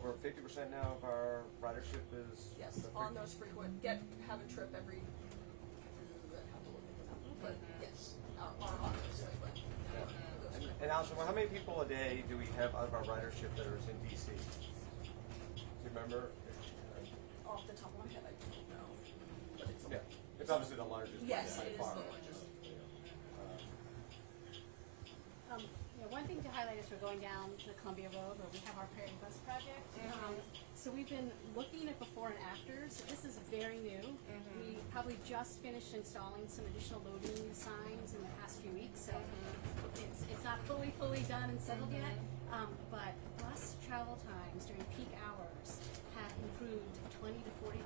over 50% now of our ridership is Yes, on those frequent, have a trip every, have to look at the number, but yes, are on those frequent. And Allison, how many people a day do we have out of our ridership that are in DC? Do you remember? Off the top of my head, I don't know. But it's obviously the largest. Yes, by it is far. the largest. One thing to highlight is we're going down the Columbia Road where we have our Prairie Bus project. So we've been looking at before and afters. So this is very new. We probably just finished installing some additional loading signs in the past few weeks. So it's not fully done and settled yet. But bus travel times during peak hours have improved 20 to 40%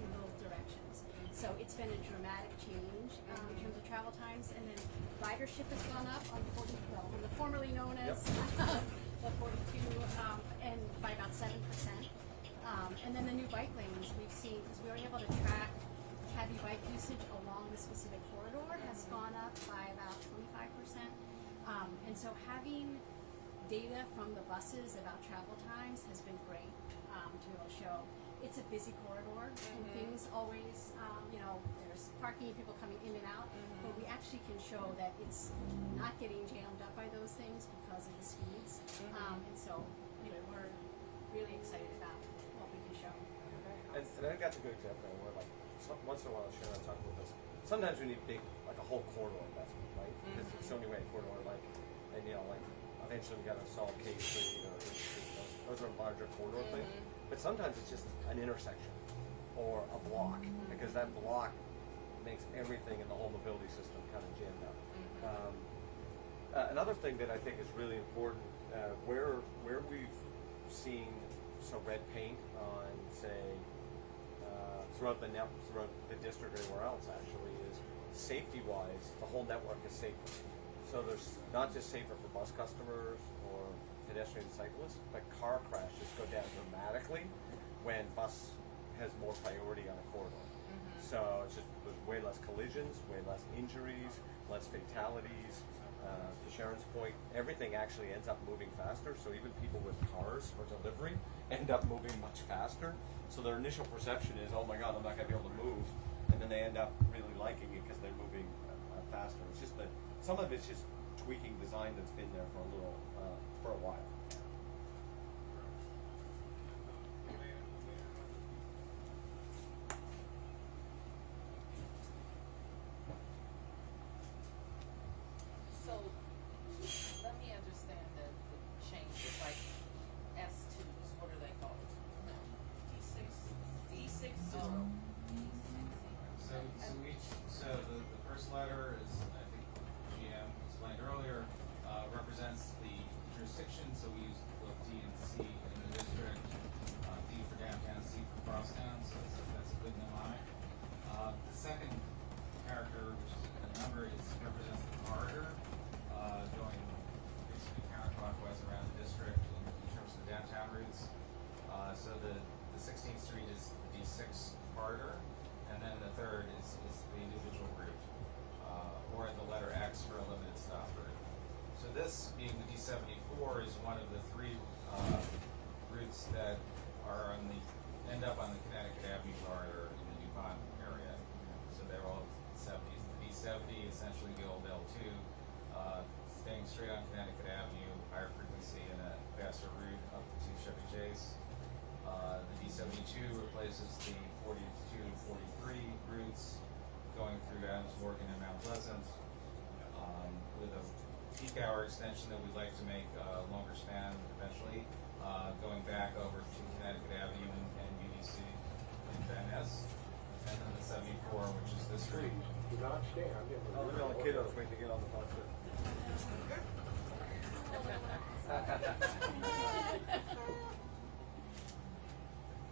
in both directions. So it's been a dramatic change in terms of travel times, and then ridership has gone up on the formerly known as the 42, and by about 7%. And then the new bike lanes we've seen, because we were able to track heavy bike usage along the specific corridor, has gone up by about 25%. And so having data from the buses about travel times has been great to be able to show. It's a busy corridor, and things always, there's parking and people coming in and out, but we actually can show that it's not getting jammed up by those things because of the speeds. And so, anyway, we're really excited about what we can show. And I think that's a good example where, like, once in a while, Sharon and I talk about this. Sometimes we need big, like a whole corridor investment, right? Because it's the only way a corridor, like, and eventually we got to solve K Street or H Street. Those are larger corridor things. But sometimes it's just an intersection or a block, because that block makes everything in the whole mobility system kind of jammed up. Another thing that I think is really important, where we've seen some red paint on, say, throughout the district or anywhere else, actually, is safety-wise, the whole network is safer. So there's not just safer for bus customers or pedestrian cyclists, but car crashes go down dramatically when bus has more priority on a corridor. So it's just there's way less collisions, way less injuries, less fatalities. To Sharon's point, everything actually ends up moving faster. So even people with cars for delivery end up moving much faster. So their initial perception is, oh my God, I'm not going to be able to move, and then they end up really liking it because they're moving faster. It's just that some of it's just tweaking design that's been there for a while. So let me understand the changes, like S2s, what are they called? D6. So the first letter is, I think GM explained earlier, represents the jurisdiction. So we use both D and C in the district. D for downtown, C for crosstown. So that's a good mnemonic. The second character, which is a number, represents the corridor going basically counterclockwise around the district in terms of the downtown routes. So the 16th Street is the D6 corridor, and then the third is the individual route, or the letter X for a limited stop route. So this, being the D74, is one of the three routes that are end up on the Connecticut Avenue corridor in the Dupont area. So they're all 70s. The D70, essentially the old L2, staying straight on Connecticut Avenue, higher frequency and a faster route up to Chevy Chase. The D72 replaces the 42 and 43 routes going through Adams Morgan and Mount Pleasant, with a peak hour extension that we'd like to make a longer span eventually, going back over to Connecticut Avenue and UDC in Van Ness, and then the 74, which is this route. Do not stand. Oh, look at all the kiddos waiting to get on the bus.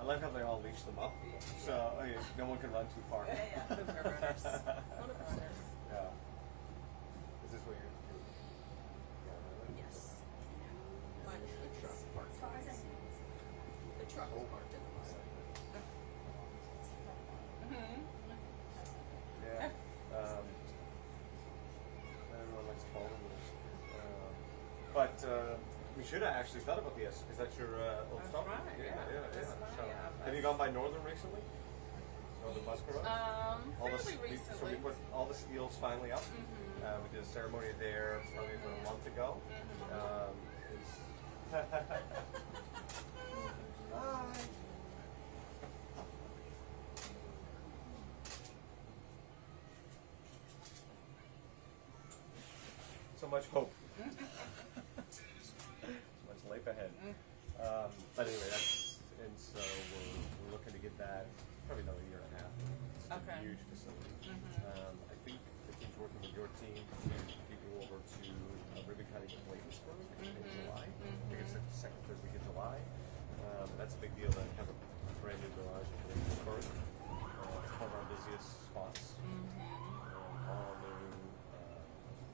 I like how they all leash them up, so no one can run too far. Yeah. 100%. Yeah. Is this what you're doing? Yes. The truck is parked in the bus. Yeah. Everyone likes to follow this. But we should have actually thought about the S, because that's your old stop. Right. you gone by Northern recently? Northern Bus Garage? Fairly So we recently. put all the steels finally up. We did a ceremony there probably about a month ago. Hi. So much hope. So much life ahead. But anyway, so we're looking to get that probably another year and a half. It's Okay. a huge facility. I think the team's working with your team to get you over to ribbon cutting in Bladensburg in July. I think it's the second, third week of July. That's a big deal to have a brand new garage in Bladensburg. It's one of our busiest spots. All new,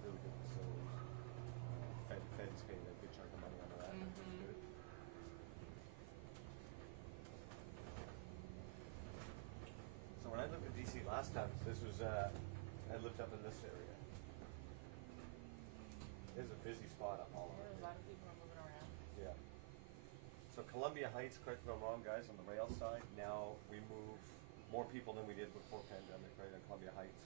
really good facilities. Fed's paid a good chunk of money on that. Which is good. So when I lived in DC last time, this was I lived up in this area. There's a busy spot up all There's a around lot of people moving around. here. Yeah. So Columbia Heights, correct me if I'm wrong, guys, on the rail side. Now we move more people than we did before pandemic, right, on Columbia Heights,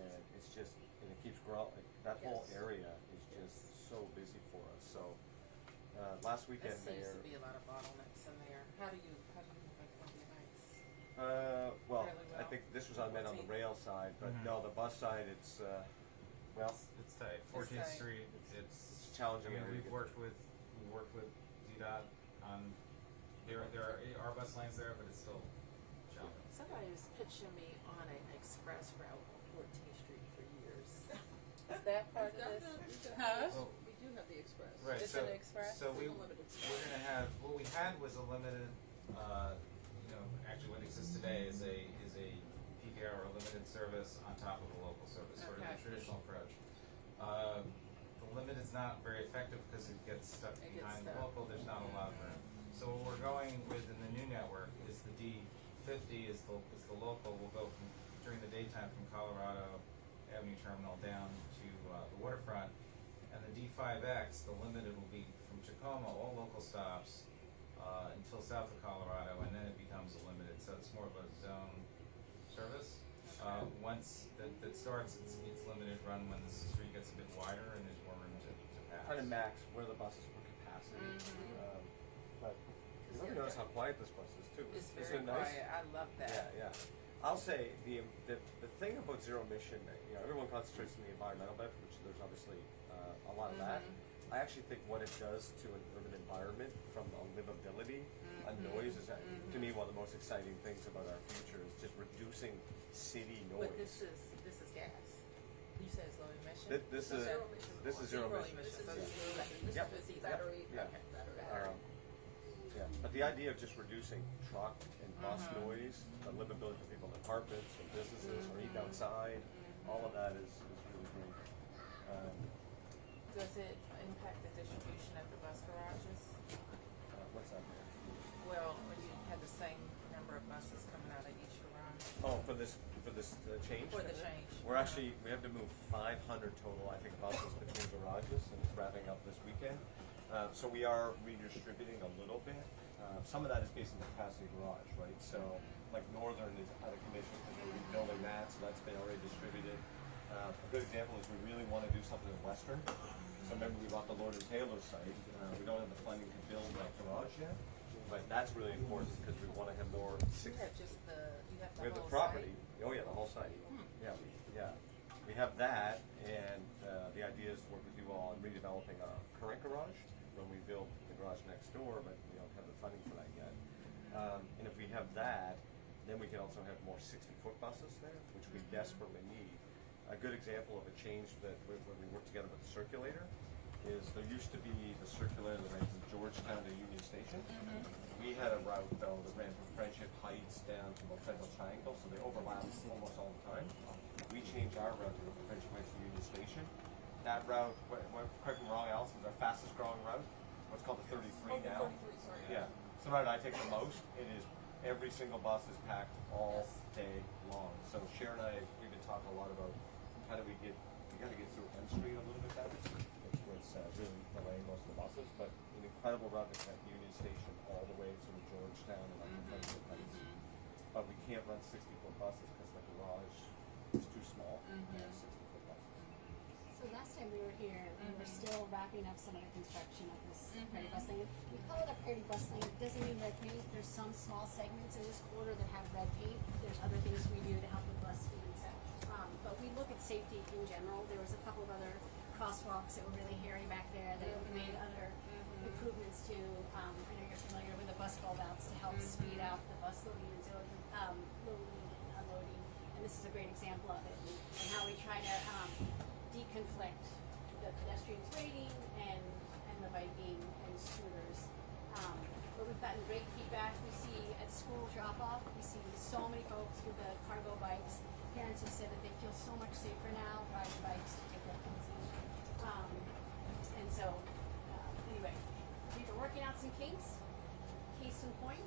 and it's just and it keeps growing. That whole Yes. area is just so busy for us. So last There weekend, seems Mayor. to be a lot of bottlenecks in there. How do you move in Columbia Heights? Well, Fairly I well. think this was on meant on the rail side, but no, the bus side, it's well, It's tight. 14th tight. Street. It's it's challenging. I mean, area to we've get worked with ZDOT on there are bus lanes there, but it's still challenging. Somebody was pitching me on an express route on 14th Street for years. Is that part of this? Huh? Well, We do have the express. right. It's so an express? so we It's a limited we're gonna have what we had was a limited. Actually, what exists today is a peak hour limited service on top of a local service, sort of Okay. the traditional approach. The limit is not very effective because it gets stuck It gets behind the stuck. local. There's not a lot of room. So what we're going with in the new network is the D50 is the local. We'll go from during the daytime from Colorado Avenue Terminal down to the waterfront, and the D5X, the limited will be from Tacoma, all local stops until south of Colorado, and then it becomes a limited. So it's more of a zone service. Once that starts, it's limited run when the street gets a bit wider and there's more room to pass. Trying to max where the buses per capacity. But you really notice how quiet this bus is too. It's Isn't very it nice? quiet. I love that. Yeah, yeah. I'll say the thing about zero emission, everyone concentrates on the environmental benefit, which there's obviously a lot of that. I actually think what it does to an urban environment from a livability, a noise is to me one of the most exciting things about our future is just reducing city noise. But this is gas. You said it's low emission? This is Zero emission. this is zero emission. This is So zero it's emission. This Yep. is Yep. battery. Yeah. Okay. Battery. Yeah, but the idea of just reducing truck and bus noise, the livability for people in apartments or businesses or eating outside, all of that is really great. Does it impact the distribution at the bus garages? What's that? Well, when you had the same number of buses coming out of each garage Oh, for this change. for the change? We have to move 500 total, I think, buses between garages, and it's wrapping up this weekend. So we are redistributing a little bit. Some of that is based on the capacity garage, right? So, like Northern is out of commission because we're rebuilding that, so that's been already distributed. A good example is we really want to do something in Western. So remember we bought the Lord and Taylor site. We don't have the funding to build that garage yet, but that's really important because we want to have more. You have just We have the whole property. site? Oh yeah, the whole site. Yeah, we have that, and the idea is to work with you all in redeveloping our current garage when we build the garage next door, but we don't have the funding for that yet. And if we have that, then we can also have more 60-foot buses there, which we desperately need. A good example of a change that when we work together with the circulator is there used to be the circulator that ran from Georgetown to Union Station. We had a route though that ran from Friendship Heights down to about Federal Triangle, so they overlapped almost all the time. We changed our route to go from Friendship Heights to Union Station. That route, correct me wrong, Allison, is our fastest growing route. What's called the 33 now. 33, sorry. Yeah, it's the route I take the most. It is every single bus is packed all day long. So Sharon and I, we've been talking a lot about how do we got to get through M Street a little bit better, which was really delaying most of the buses, but an incredible route to connect Union Station all the way through Georgetown and up to Friendship Heights. run 60-foot buses because the garage is too small. Mhm. 60-foot buses. So last time we were here, we were still wrapping up some of the construction of this Prairie Bus Lane. We call it a Prairie Bus Lane. It doesn't mean red paint. There's some small segments in this corridor that have red paint. There's other things we do to help with bus speeds. But we look at safety in general. There was a couple of other crosswalks that were really hairy back there that we made other improvements to. I know you're familiar with the bus bulb outs to help speed out the bus loading and loading and unloading. And this is a great example of it, and how we try to deconflict the pedestrians waiting and the biking and scooters. But we've gotten great feedback. We see at school drop off, we see so many folks with the cargo bikes. Parents have said that they feel so much safer now riding bikes to take their kids in. And so, anyway, we've been working out some kinks. Case in point,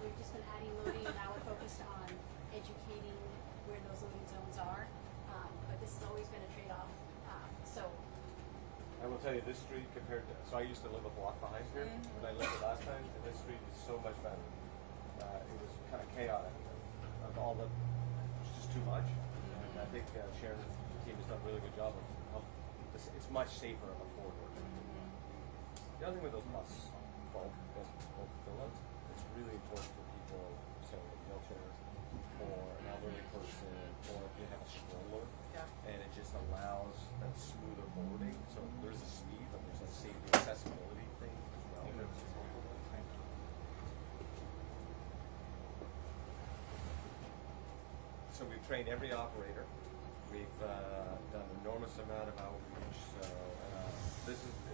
we've just been adding loading, and now we're focused on educating where those loading zones are. But this has always been a trade-off. So, I will tell you, this street compared to, so I used to live a block behind here when I lived it last time, and this street is so much better. It was kind of chaotic. Of all the, it's just too much. And I think Sharon's team has done a really good job of it's much safer of a corridor. The other thing with those bus bulk fill-outs, it's really important for people, say, with a wheelchair, or an elderly person, or if you have a stroller, and it just allows that smoother boarding. So there's a speed, but there's a safety accessibility thing as well. So we've trained every operator. We've done an enormous amount of outreach. So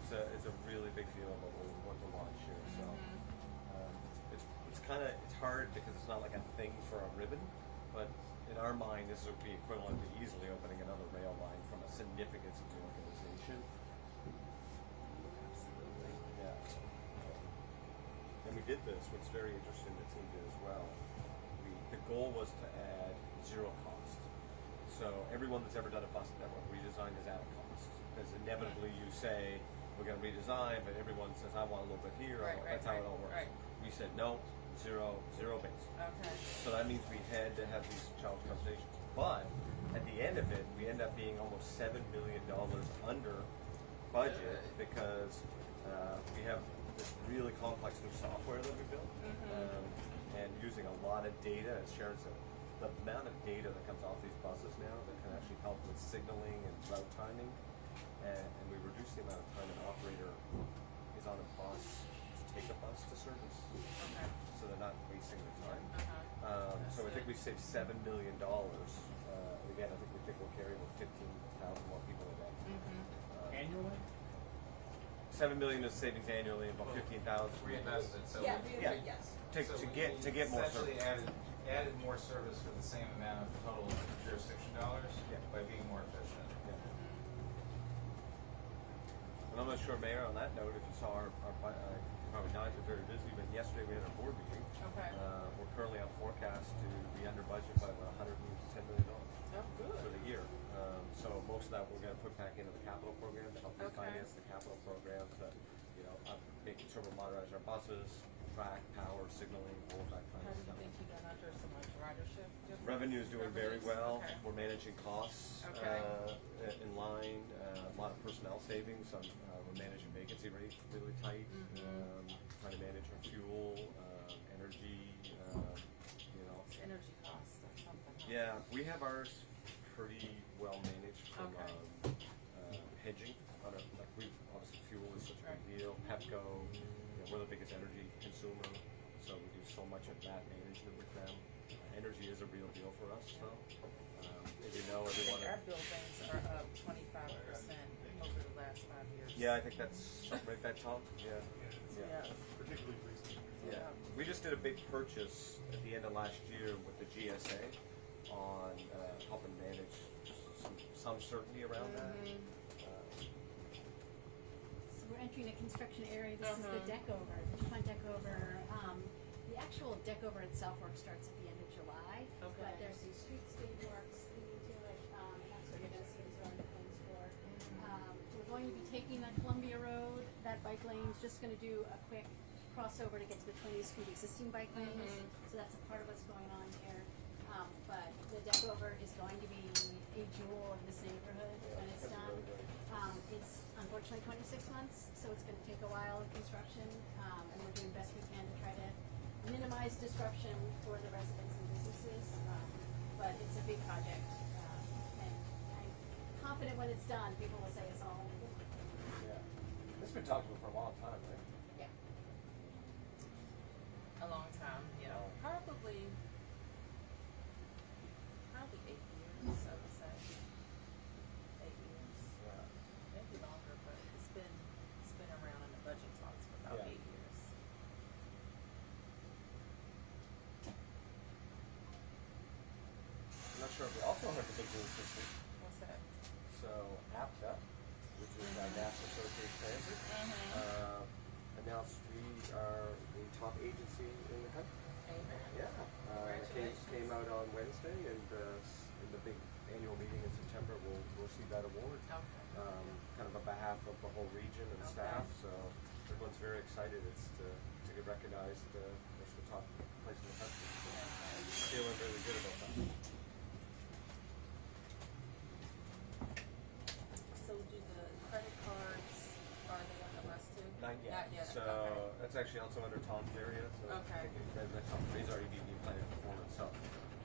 it's a really big deal about what to launch here. So it's hard because it's not like a thing for a ribbon, but in our mind, this would be equivalent to easily opening another rail line from a significance of the organization. Absolutely. Yeah. And we did this. What's very interesting, the team did as well. The goal was to add zero cost. So everyone that's ever done a bus network redesign is at a cost. Because inevitably you say, we're going to redesign, but everyone says, I want a little bit here. That's how it all works. Right. We said, no, zero based. Okay. So that means we had to have these challenge conversations. But at the end of it, we end up being almost $7 million under budget because we have this really complex new software that we built, and using a lot of data, as Sharon said, the amount of data that comes off these buses now that can actually help with signaling and route timing, and we reduce the amount of time an operator is on a bus to take a bus to service. Okay. So they're not wasting their time. So I That's think we saved $7 million. Again, I think we think we'll carry about 15,000 more people a day. Annually? $7 million is savings annually, about 15,000. Reinvested, so Yeah, we, Yeah. yes. To get more essentially service. added more service for the same amount of total jurisdiction dollars by being more efficient. And I'm not sure, Mayor, on that note, if you saw our probably not, we're very busy, but yesterday we had our board meeting. Okay. We're currently on forecast to be under budget by about $110 million Oh, good. for the year. So most of that we're going to put back into the capital program to help refinance the capital program to, making sure we're modernizing our buses, track, power, signaling, all of that kind How of do you stuff. think you got under so much ridership? Revenue is doing very well. Okay. We're managing costs Okay. in line. A lot of personnel savings. We're managing vacancy rates really tight. Trying to manage our fuel, energy. It's energy costs or something. Huh? Yeah, we have ours pretty well managed from hedging. Obviously fuel is such a big deal. Pepco, we're the biggest energy consumer, so we do so much of that management with them. Energy is a real deal for us, though. As you know, I think everyone. our buildings are up 25% over the last 5 years. Yeah, I think that's right back top. Yeah. Particularly recently. Yeah. We just did a big purchase at the end of last year with the GSA on helping manage some certainty around that. So we're entering a construction area. This is the deck over, the Dupont deck over. The actual deck over itself work starts at the end of July. Okay. But there's some streetscape works leading to it. That's what you're going to see the zone of things for. We're going to be taking on Columbia Road. That bike lane's just going to do a quick crossover to get to the 20th Street existing bike lanes. So that's a part of what's going on here. But the deck over is going to be a jewel of this neighborhood when it's done. It's unfortunately 26 months, so it's gonna take a while of construction, and we're doing best we can to try to minimize disruption for the residents and businesses. But it's a big project, and I'm confident when it's done, people will say it's all. Yeah. It's been talked about for a long time, right? Yeah. A long time, yeah. Probably 8 years, I would say. 8 years. Yeah. Maybe longer, but it's been around in the budget talks for about Yeah. 8 years. I'm not sure if we also heard the big news this week. What's that? So APTA, which is National Association of Transit, announced we are the top agency in the country. Amen. Yeah. The case came out on Wednesday, and in the big annual meeting in September, we'll receive that award. Okay. Kind of on behalf of the whole region and Okay. staff. So everyone's very excited. It's to get recognized as the top place in the country. So feeling really good about that. So do the credit cards, are they on the list too? Not yet. Not yet, So okay. that's actually also under Tom's area. So Okay. I think he's already beat me playing performance. So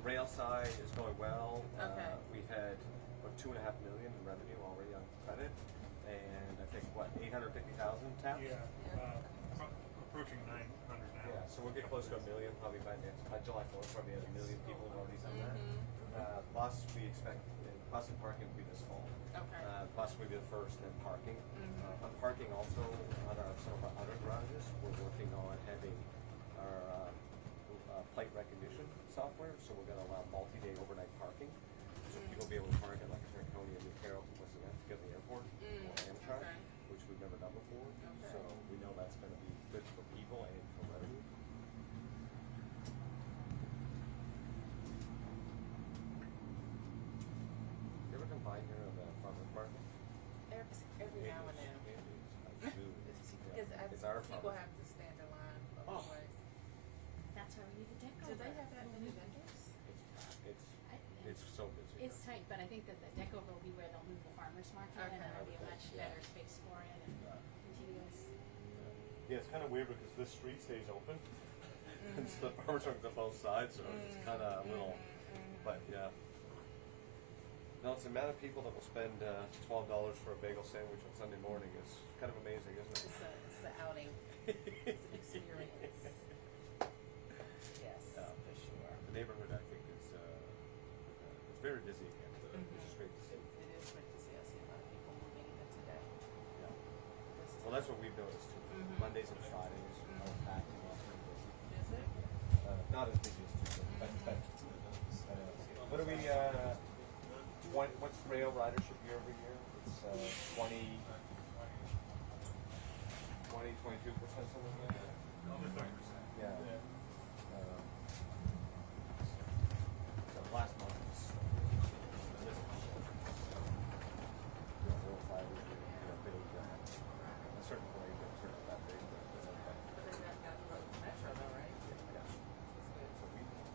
rail side is going well. Okay. We had about $2.5 million in revenue already on credit, and I think what 850,000 taps. Yeah, approaching 900 now. Yeah, so we'll get close to 1 million probably by July 4th. Probably have 1 million people have already done that. Bus, we expect bus and parking will be this fall. Okay. Bus will be the first, then parking. On parking also, on some of our other garages, we're working on having our plate recognition software. So we're going to allow multi-day overnight parking. So people will be able to park at like Franconia, New Carroll, West Event to get to the airport or Amtrak, Okay. which we've never done before. Okay. So we know that's going to be good for people and for revenue. You ever come by here on the farmer's market? Every now and then. It's our People farmer's. have to stand in line Oh. both ways. That's why we need the deck over. Do they have that many vendors? It's so busy. It's tight, but I think that the deck over will be where they'll move the farmer's market, and Okay. it'll be a much Yeah. better space for it and contiguous. Yeah, it's kind of weird because this street stays open. It's the farmer's market's on both sides, so it's kind of a little, but yeah. No, it's the amount of people that will spend $12 for a bagel sandwich on Sunday morning is kind of amazing, isn't it? It's an outing. It's an experience. Yes, Yeah. for sure. The neighborhood, I think, is it's very busy again, which is great to see. It is great to see. I see a lot of people moving even today. Yeah. This Well, that's what we've noticed too. Mondays and Fridays are packed and often busy. Is it? Not as busy as Tuesday, but what do we? What's rail ridership year over year? It's 20, 22%, something like that. Almost 30%. Yeah. So last month was big, a certain point, but certainly not big, but it's okay. But then that got the metro though, right? Yeah. That's good. So we just,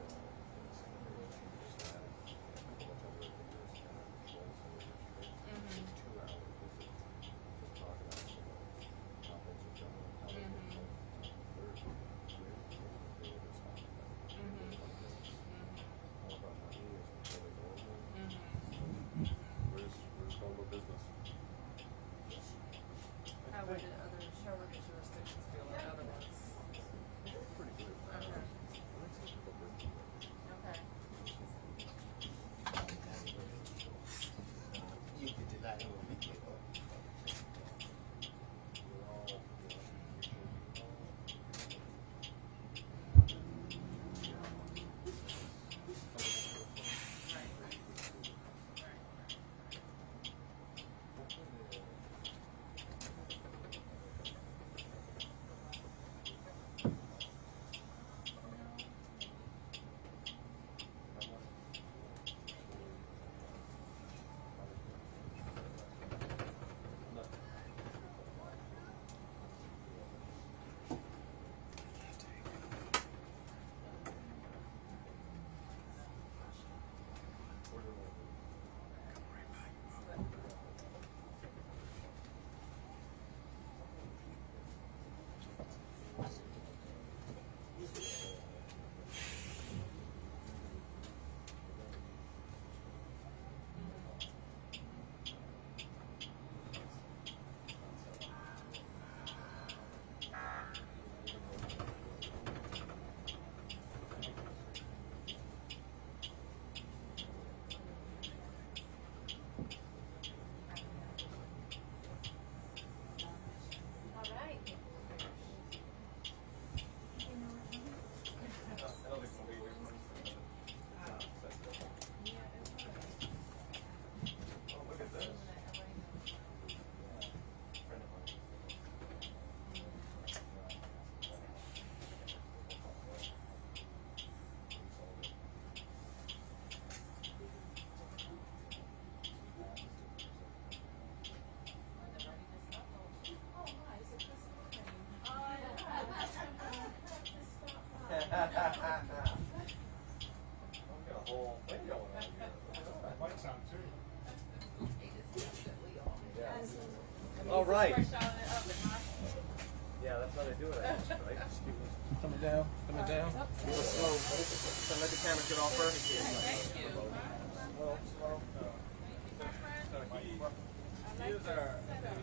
right. Fresh out of the oven, huh? Yeah, that's how they do it, I guess, right? Coming down, coming down. Slow. So let the camera get off first. Thank you. Slow, slow. He is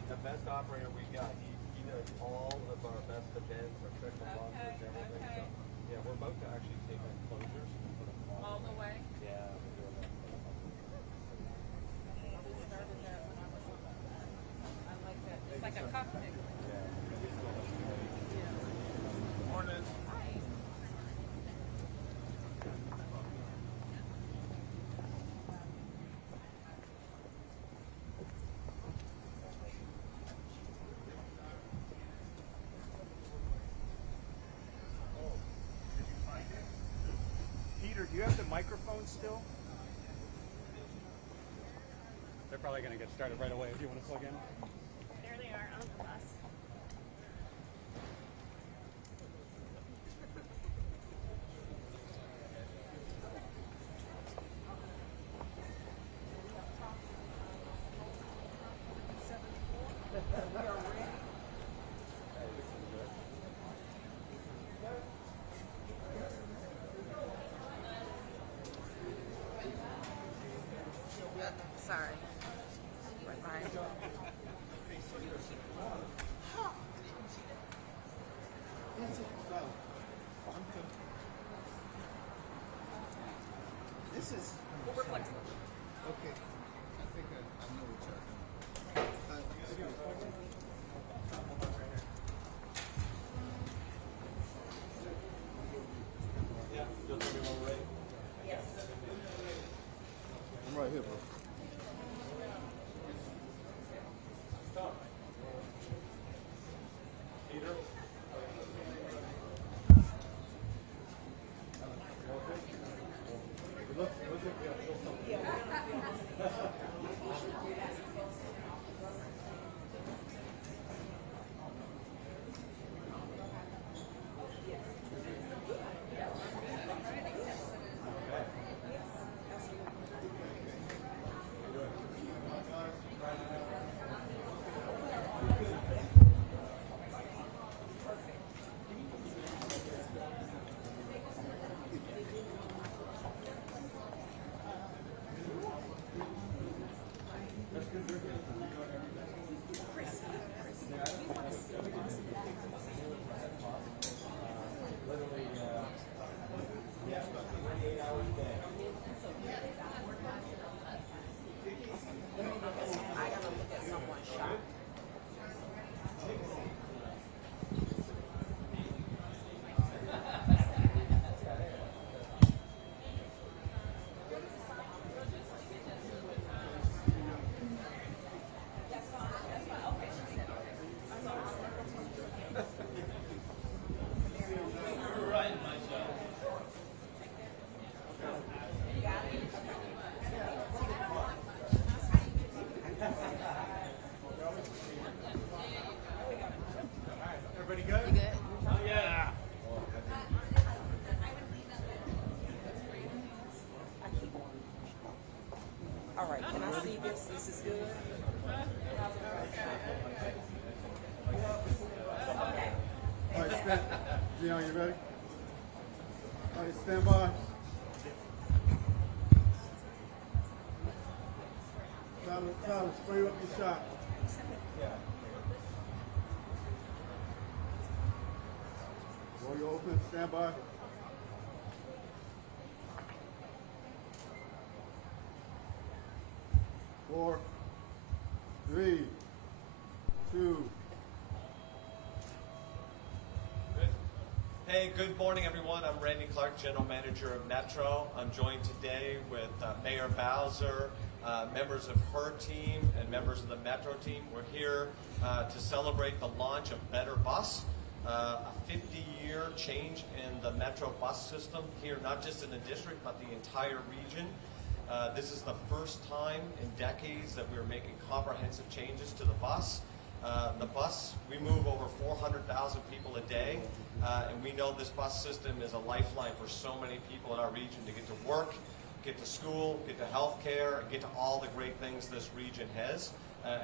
the best operator we got. He does all of our best events, our special launches, everything. Okay. So, yeah, we're about to actually take on closures and put them All the way. Yeah, we're doing that. I started that when I was I like that. It's like a cockpit. Morning. Peter, do you have the microphone still? They're probably going to get started right away. Do you want to plug in? There they are on the bus. Sorry. Right. This is. We're flexible. Okay. I think I know what you're doing. I'm right here, bro. All right, can I see this? This is good. All right, stand. Leon, you ready? All right, stand by. Tyler, spray up your shot. Roll you open, stand by. Four, three, two. Hey, good morning, everyone. I'm Randy Clarke, General Manager of Metro. I'm joined today with Mayor Bowser, members of her team, and members of the Metro team. We're here to celebrate the launch of Better Bus, a 50-year change in the Metro bus system here, not just in the district, but the entire region. This is the first time in decades that we're making comprehensive changes to the bus. We move over 400,000 people a day, and we know this bus system is a lifeline for so many people in our region to get to work, get to school, get to health care, and get to all the great things this region has,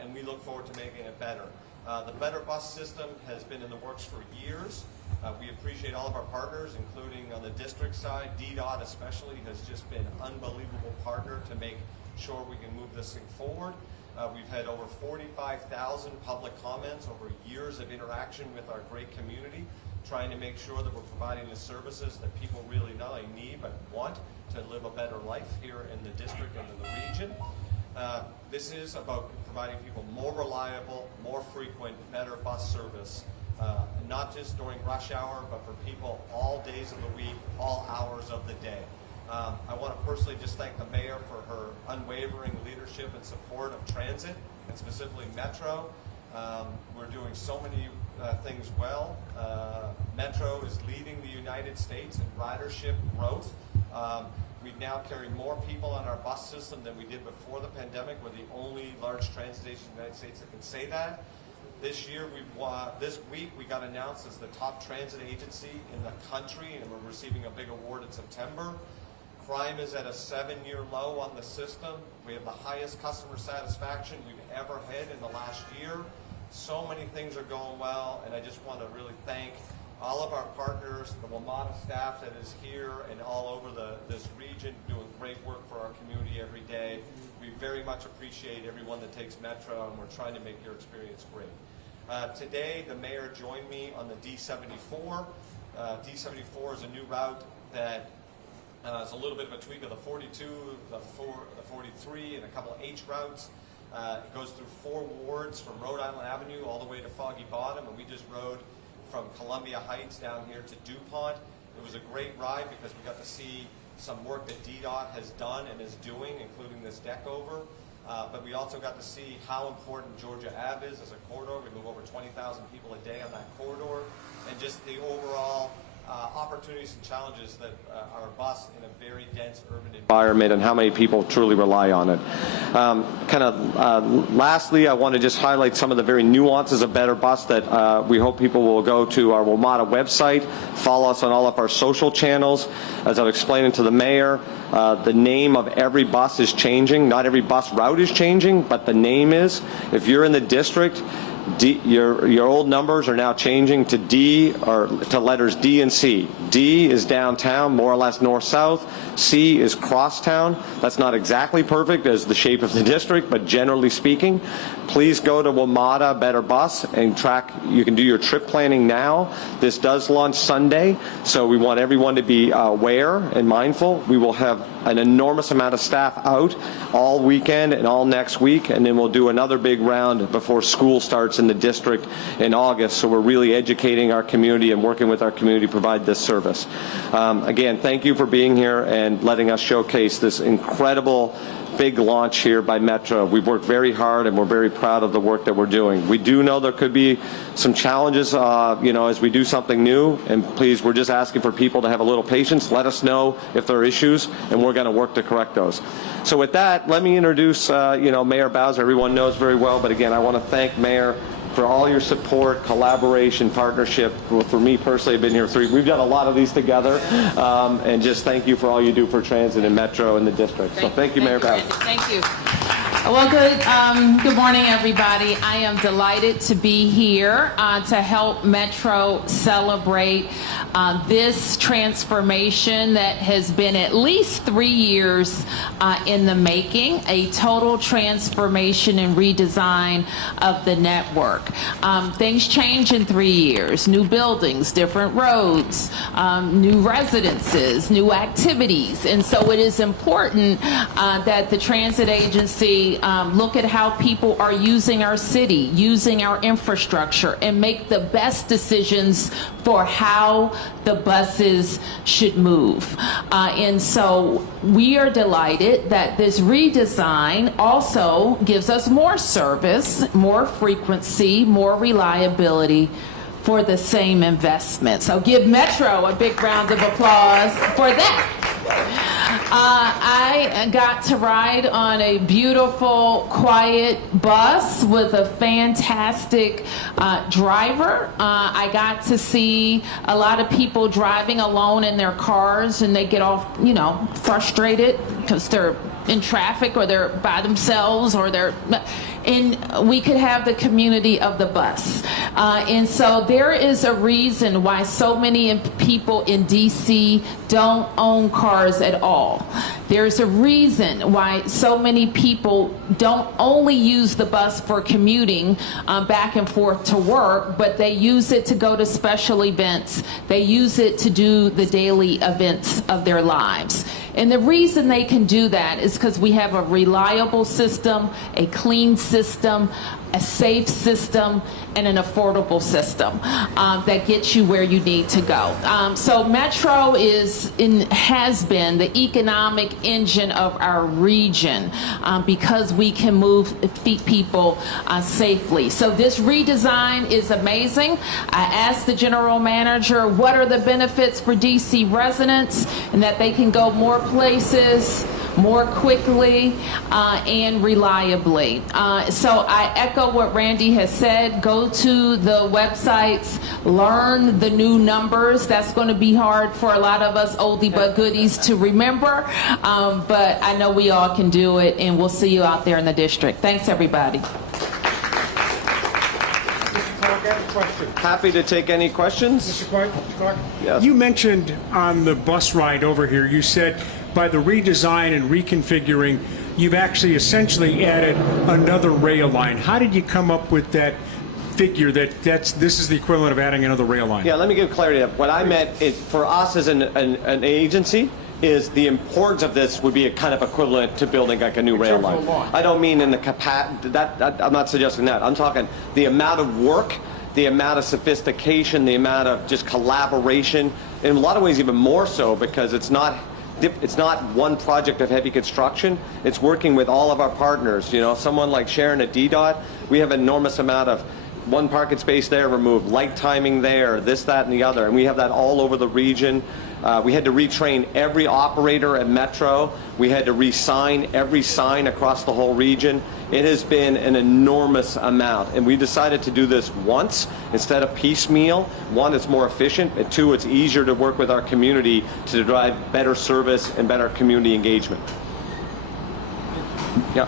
and we look forward to making it better. The Better Bus system has been in the works for years. We appreciate all of our partners, including on the district side. DDOT especially has just been an unbelievable partner to make sure we can move this thing forward. We've had over 45,000 public comments over years of interaction with our great community, trying to make sure that we're providing the services that people really not only need but want to live a better life here in the district and in the region. This is about providing people more reliable, more frequent, better bus service, not just during rush hour, but for people all days of the week, all hours of the day. I want to personally just thank the mayor for her unwavering leadership and support of transit, and specifically Metro. We're doing so many things well. Metro is leading the United States in ridership growth. We now carry more people on our bus system than we did before the pandemic. We're the only large transit agency in the United States that can say that. This week we got announced as the top transit agency in the country, and we're receiving a big award in September. Crime is at a 7-year low on the system. We have the highest customer satisfaction we've ever had in the last year. So many things are going well, and I just want to really thank all of our partners, the WMATA staff that is here and all over this region, doing great work for our community every day. We very much appreciate everyone that takes Metro, and we're trying to make your experience great. Today, the mayor joined me on the D74. D74 is a new route that it's a little bit of a tweak of the 42, the 43, and a couple of H routes. It goes through 4 wards from Rhode Island Avenue all the way to Foggy Bottom, and we just rode from Columbia Heights down here to Dupont. It was a great ride because we got to see some work that DDOT has done and is doing, including this deck over. But we also got to see how important Georgia Ave is as a corridor. We move over 20,000 people a day on that corridor, and just the overall opportunities and challenges that are a bus in a very dense urban environment and how many people truly rely on it. Lastly, I want to just highlight some of the very nuances of Better Bus that we hope people will go to our WMATA website, follow us on all of our social channels. As I was explaining to the mayor, the name of every bus is changing. Not every bus route is changing, but the name is. If you're in the district, your old numbers are now changing to D, or to letters D and C. D is downtown, more or less north-south. C is crosstown. That's not exactly perfect as the shape of the district, but generally speaking, please go to WMATA Better Bus and track. You can do your trip planning now. This does launch Sunday, so we want everyone to be aware and mindful. We will have an enormous amount of staff out all weekend and all next week, and then we'll do another big round before school starts in the district in August. So we're really educating our community and working with our community to provide this service. Again, thank you for being here and letting us showcase this incredible big launch here by Metro. We've worked very hard, and we're very proud of the work that we're doing. We do know there could be some challenges, as we do something new, and please, we're just asking for people to have a little patience. Let us know if there are issues, and we're going to work to correct those. So with that, let me introduce, Mayor Bowser. Everyone knows very well, but again, I want to thank Mayor for all your support, collaboration, partnership. For me personally, I've been here we've done a lot of these together, and just thank you for all you do for transit and Metro and the district. So thank you, Mayor Bowser. Thank you. Well, good morning, everybody. I am delighted to be here to help Metro celebrate this transformation that has been at least 3 years in the making, a total transformation and redesign of the network. Things change in 3 years, new buildings, different roads, new residences, new activities, and so it is important that the transit agency look at how people are using our city, using our infrastructure, and make the best decisions for how the buses should move. And so we are delighted that this redesign also gives us more service, more frequency, more reliability for the same investment. So give Metro a big round of applause for that. I got to ride on a beautiful, quiet bus with a fantastic driver. I got to see a lot of people driving alone in their cars, and they get all, frustrated because they're in traffic, or they're by themselves, or and we could have the community of the bus. And so there is a reason why so many people in DC don't own cars at all. There's a reason why so many people don't only use the bus for commuting back and forth to work, but they use it to go to special events. They use it to do the daily events of their lives. And the reason they can do that is because we have a reliable system, a clean system, a safe system, and an affordable system that gets you where you need to go. So Metro has been the economic engine of our region because we can move people safely. So this redesign is amazing. I asked the general manager what are the benefits for DC residents, and that they can go more places more quickly and reliably. So I echo what Randy has said. Go to the websites, learn the new numbers. That's going to be hard for a lot of us oldie but goodies to remember, but I know we all can do it, and we'll see you out there in the district. Thanks, everybody. Mr. Clarke, I have a question. Happy to take any questions. Mr. Clarke? Yes. You mentioned on the bus ride over here, you said by the redesign and reconfiguring, you've actually essentially added another rail line. How did you come up with that figure that this is the equivalent of adding another rail line? Yeah, let me give clarity. What I meant is, for us as an agency, is the importance of this would be a kind of equivalent to building like a new rail line. I don't mean in the capacity, I'm not suggesting that. I'm talking the amount of work, the amount of sophistication, the amount of just collaboration, in a lot of ways even more so, because it's not one project of heavy construction. It's working with all of our partners. You know, someone like Sharon at DDOT, we have an enormous amount of one parking space there removed, light timing there, this, that, and the other, and we have that all over the region. We had to retrain every operator at Metro. We had to re-sign every sign across the whole region. It has been an enormous amount, and we decided to do this once instead of piecemeal. One, it's more efficient, and two, it's easier to work with our community to drive better service and better community engagement. Yeah.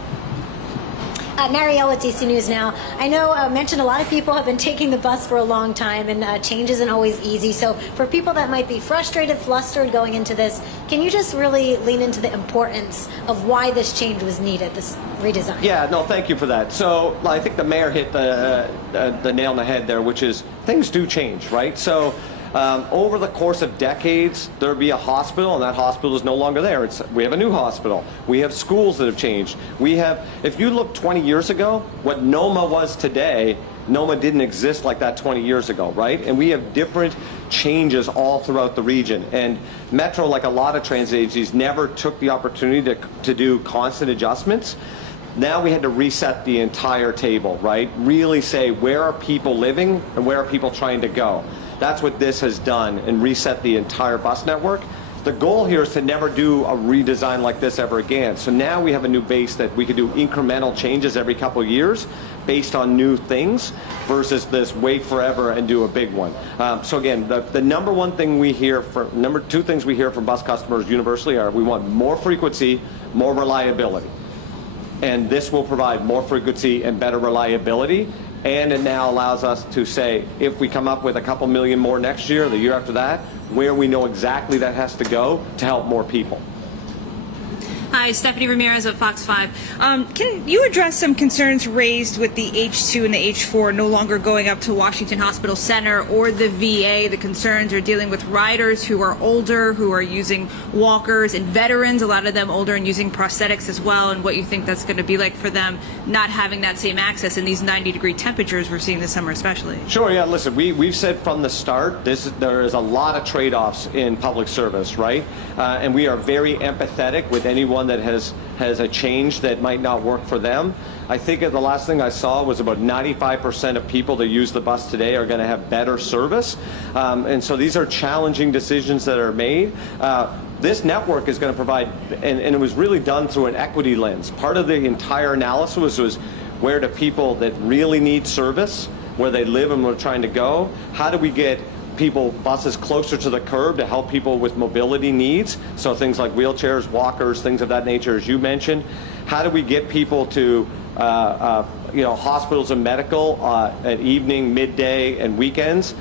Muriel with DC News Now. I know mentioned a lot of people have been taking the bus for a long time, and change isn't always easy. So for people that might be frustrated, flustered going into this, can you just really lean into the importance of why this change was needed, this redesign? Yeah, no, thank you for that. So I think the mayor hit the nail on the head there, which is things do change, right? So over the course of decades, there'll be a hospital, and that hospital is no longer there. We have a new hospital. We have schools that have changed. We have, if you look 20 years ago, what NOMA was today, NOMA didn't exist like that 20 years ago, right? And we have different changes all throughout the region. And Metro, like a lot of transit agencies, never took the opportunity to do constant adjustments. Now we had to reset the entire table, right? Really say, where are people living and where are people trying to go? That's what this has done, and reset the entire bus network. The goal here is to never do a redesign like this ever again. So now we have a new base that we can do incremental changes every couple of years based on new things versus this wait forever and do a big one. So again, the number one thing we hear number two things we hear from bus customers universally are, we want more frequency, more reliability. And this will provide more frequency and better reliability. And it now allows us to say, if we come up with a couple million more next year, the year after that, where we know exactly that has to go to help more people. Hi, Stephanie Ramirez of Fox 5. Can you address some concerns raised with the H2 and the H4 no longer going up to Washington Hospital Center or the VA? The concerns are dealing with riders who are older, who are using walkers, and veterans, a lot of them older and using prosthetics as well, and what you think that's going to be like for them not having that same access in these 90-degree temperatures we're seeing this summer especially. Sure, yeah, listen, we've said from the start, there is a lot of trade-offs in public service, right? And we are very empathetic with anyone that has a change that might not work for them. I think the last thing I saw was about 95% of people that use the bus today are going to have better service. And so these are challenging decisions that are made. This network is going to provide, and it was really done through an equity lens. Part of the entire analysis was where do people that really need service, where they live and where they're trying to go, how do we get people buses closer to the curb to help people with mobility needs. So things like wheelchairs, walkers, things of that nature, as you mentioned. How do we get people to hospitals and medical at evening, midday, and weekends,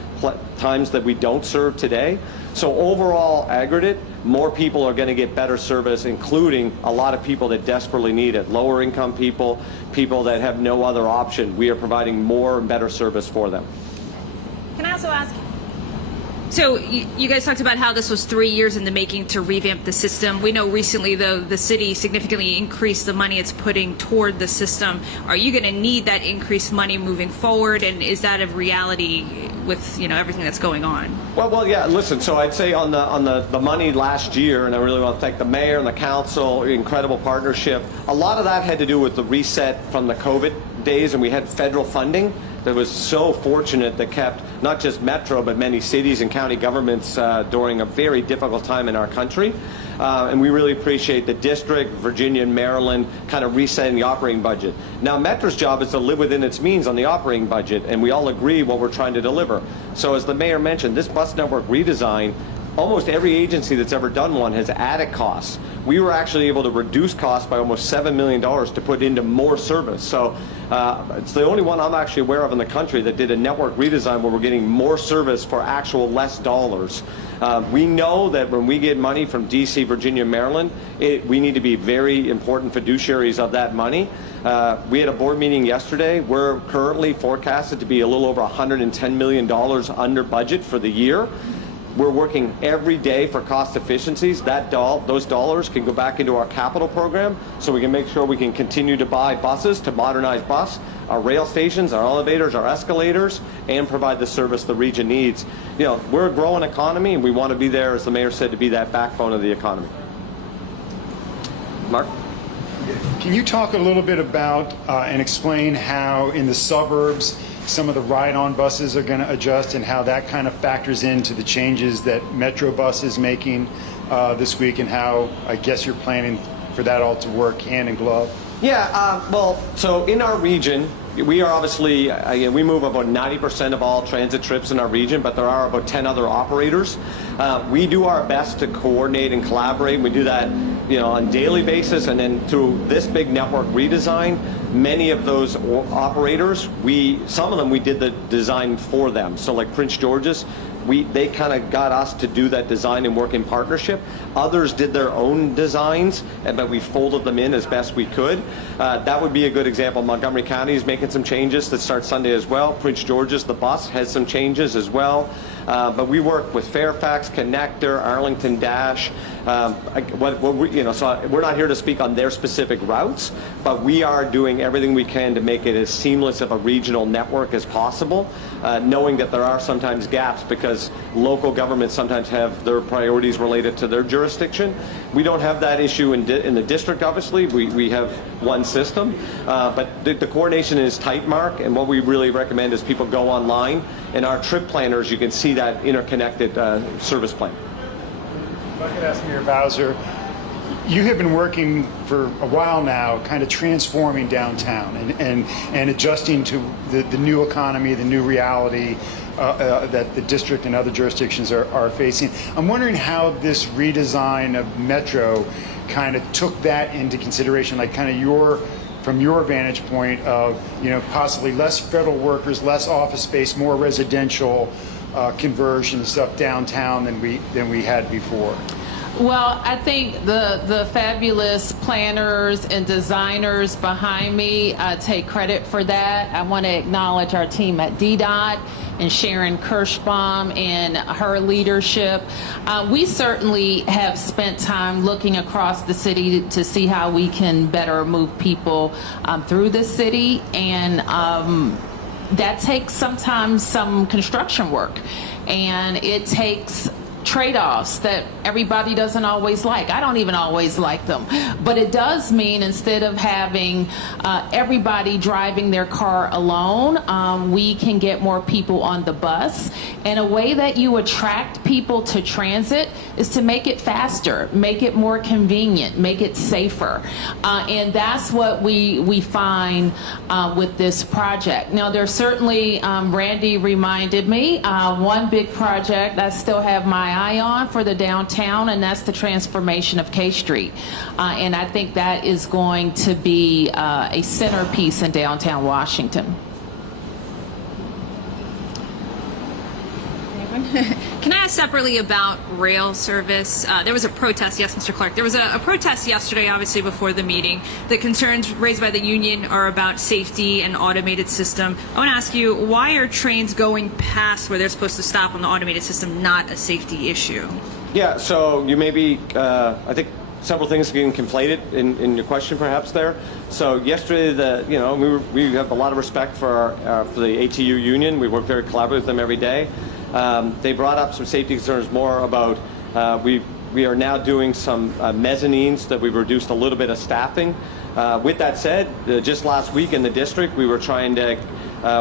times that we don't serve today? So overall, aggregate, more people are going to get better service, including a lot of people that desperately need it. Lower income people, people that have no other option. We are providing more and better service for them. Can I also ask, so you guys talked about how this was 3 years in the making to revamp the system. We know recently, though, the city significantly increased the money it's putting toward the system. Are you going to need that increased money moving forward, and is that a reality with everything that's going on? Well, yeah. Listen, so I'd say on the money last year, and I really want to thank the mayor and the council, incredible partnership. A lot of that had to do with the reset from the COVID days, and we had federal funding that was so fortunate that kept not just Metro but many cities and county governments during a very difficult time in our country. And we really appreciate the district, Virginia and Maryland, kind of resetting the operating budget. Now, Metro's job is to live within its means on the operating budget, and we all agree what we're trying to deliver. So as the mayor mentioned, this bus network redesign, almost every agency that's ever done one has added costs. We were actually able to reduce costs by almost $7 million to put into more service. So it's the only one I'm actually aware of in the country that did a network redesign where we're getting more service for actual less dollars. We know that when we get money from DC, Virginia, Maryland, we need to be very important fiduciaries of that money. We had a board meeting yesterday. We're currently forecasted to be a little over $110 million under budget for the year. We're working every day for cost efficiencies. Those dollars can go back into our capital program so we can make sure we can continue to buy buses to modernize our rail stations, our elevators, our escalators, and provide the service the region needs. We're a growing economy, and we want to be there, as the mayor said, to be that backbone of the economy. Mark? Can you talk a little bit about and explain how in the suburbs some of the ride-on buses are going to adjust and how that kind of factors into the changes that Metrobus is making this week, and how I guess you're planning for that all to work hand in glove? Yeah, so in our region, we are obviously, we move about 90% of all transit trips in our region, but there are about 10 other operators. We do our best to coordinate and collaborate. We do that on a daily basis, and then through this big network redesign, many of those operators, some of them we did the design for them. So like Prince George's, they kind of got us to do that design and work in partnership. Others did their own designs, but we folded them in as best we could. That would be a good example. Montgomery County is making some changes that start Sunday as well. Prince George's, the bus, has some changes as well. But we work with Fairfax, Connector, Arlington Dash. So we're not here to speak on their specific routes, but we are doing everything we can to make it as seamless of a regional network as possible, knowing that there are sometimes gaps because local governments sometimes have their priorities related to their jurisdiction. We don't have that issue in the district, obviously. We have one system, but the coordination is tight, Mark, and what we really recommend is people go online. In our trip planners, you can see that interconnected service plan. If I could ask Mayor Bowser, you have been working for a while now, kind of transforming downtown and adjusting to the new economy, the new reality that the district and other jurisdictions are facing. I'm wondering how this redesign of Metro kind of took that into consideration, like kind of from your vantage point of, possibly less federal workers, less office space, more residential conversion stuff downtown than we had before. Well, I think the fabulous planners and designers behind me take credit for that. I want to acknowledge our team at DDOT and Sharon Kirschbaum and her leadership. We certainly have spent time looking across the city to see how we can better move people through the city, and that takes sometimes some construction work, and it takes trade-offs that everybody doesn't always like. I don't even always like them. But it does mean instead of having everybody driving their car alone, we can get more people on the bus. And a way that you attract people to transit is to make it faster, make it more convenient, make it safer. And that's what we find with this project. Now, there's certainly, Randy reminded me, one big project I still have my eye on for the downtown, and that's the transformation of K Street. And I think that is going to be a centerpiece in downtown Washington. Can I ask separately about rail service? There was a protest, yes, Mr. Clarke. There was a protest yesterday, obviously, before the meeting. The concerns raised by the union are about safety and automated system. I want to ask you, why are trains going past where they're supposed to stop on the automated system not a safety issue? Yeah, so you may be, I think several things getting conflated in your question perhaps there. So yesterday, we have a lot of respect for the ATU union. We work very collaboratively with them every day. They brought up some safety concerns more about, we are now doing some mezzanines that we've reduced a little bit of staffing. With that said, just last week in the district, we were trying to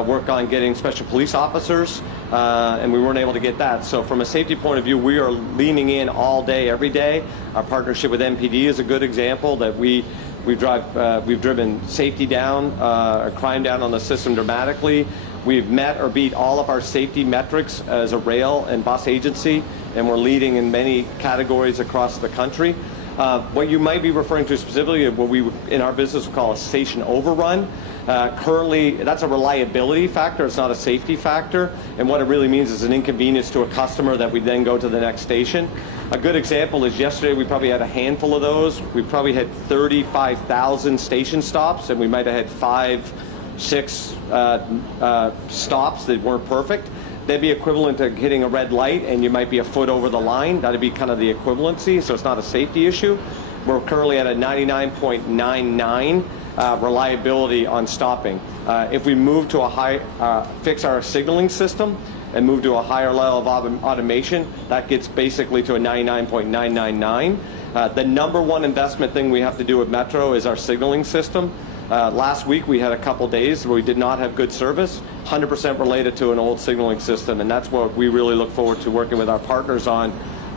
work on getting special police officers, and we weren't able to get that. So from a safety point of view, we are leaning in all day, every day. Our partnership with MPD is a good example that we've driven safety down, crime down on the system dramatically. We've met or beat all of our safety metrics as a rail and bus agency, and we're leading in many categories across the country. What you might be referring to specifically, what we in our business would call a station overrun. Currently, that's a reliability factor. It's not a safety factor. And what it really means is an inconvenience to a customer that we then go to the next station. A good example is yesterday we probably had a handful of those. We probably had 35,000 station stops, and we might have had 5-6 stops that weren't perfect. They'd be equivalent to hitting a red light, and you might be a foot over the line. That'd be kind of the equivalency, so it's not a safety issue. We're currently at a 99.99 reliability on stopping. If we move to a fix our signaling system and move to a higher level of automation, that gets basically to a 99.999. The number one investment thing we have to do at Metro is our signaling system. Last week we had a couple days where we did not have good service, 100% related to an old signaling system, and that's what we really look forward to working with our partners on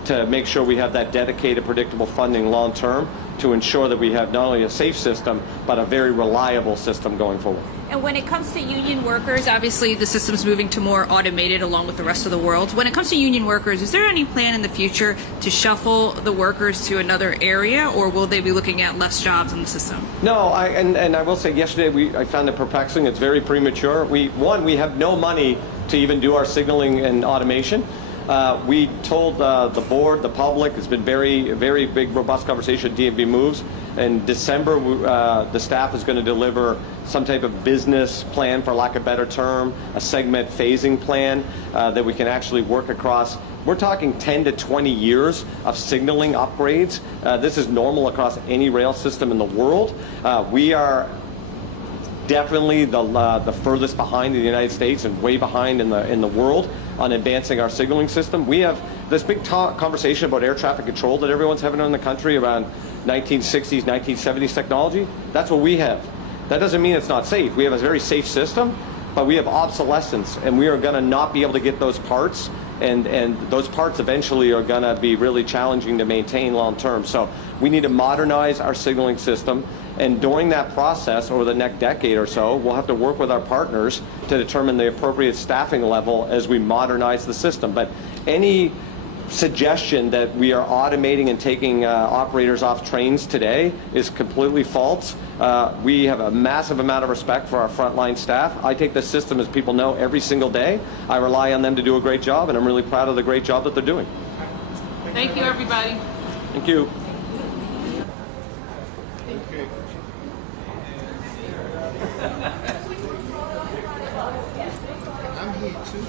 to make sure we have that dedicated, predictable funding long term to ensure that we have not only a safe system, but a very reliable system going forward. And when it comes to union workers, obviously the system's moving to more automated along with the rest of the world. When it comes to union workers, is there any plan in the future to shuffle the workers to another area, or will they be looking at less jobs in the system? No, and I will say yesterday I found it perplexing. It's very premature. We have no money to even do our signaling and automation. We told the board, the public, it's been very, very big, robust conversation at DMV Moves. In December, the staff is going to deliver some type of business plan, for lack of a better term, a segment phasing plan that we can actually work across. We're talking 10 to 20 years of signaling upgrades. This is normal across any rail system in the world. We are definitely the furthest behind in the United States and way behind in the world on advancing our signaling system. We have this big conversation about air traffic control that everyone's having in the country around 1960s, 1970s technology. That's what we have. That doesn't mean it's not safe. We have a very safe system, but we have obsolescence, and we are going to not be able to get those parts, and those parts eventually are going to be really challenging to maintain long term. So we need to modernize our signaling system, and during that process, over the next decade or so, we'll have to work with our partners to determine the appropriate staffing level as we modernize the system. But any suggestion that we are automating and taking operators off trains today is completely false. We have a massive amount of respect for our frontline staff. I take this system, as people know, every single day. I rely on them to do a great job, and I'm really proud of the great job that they're doing. Thank you, everybody. Thank you. I'm here too.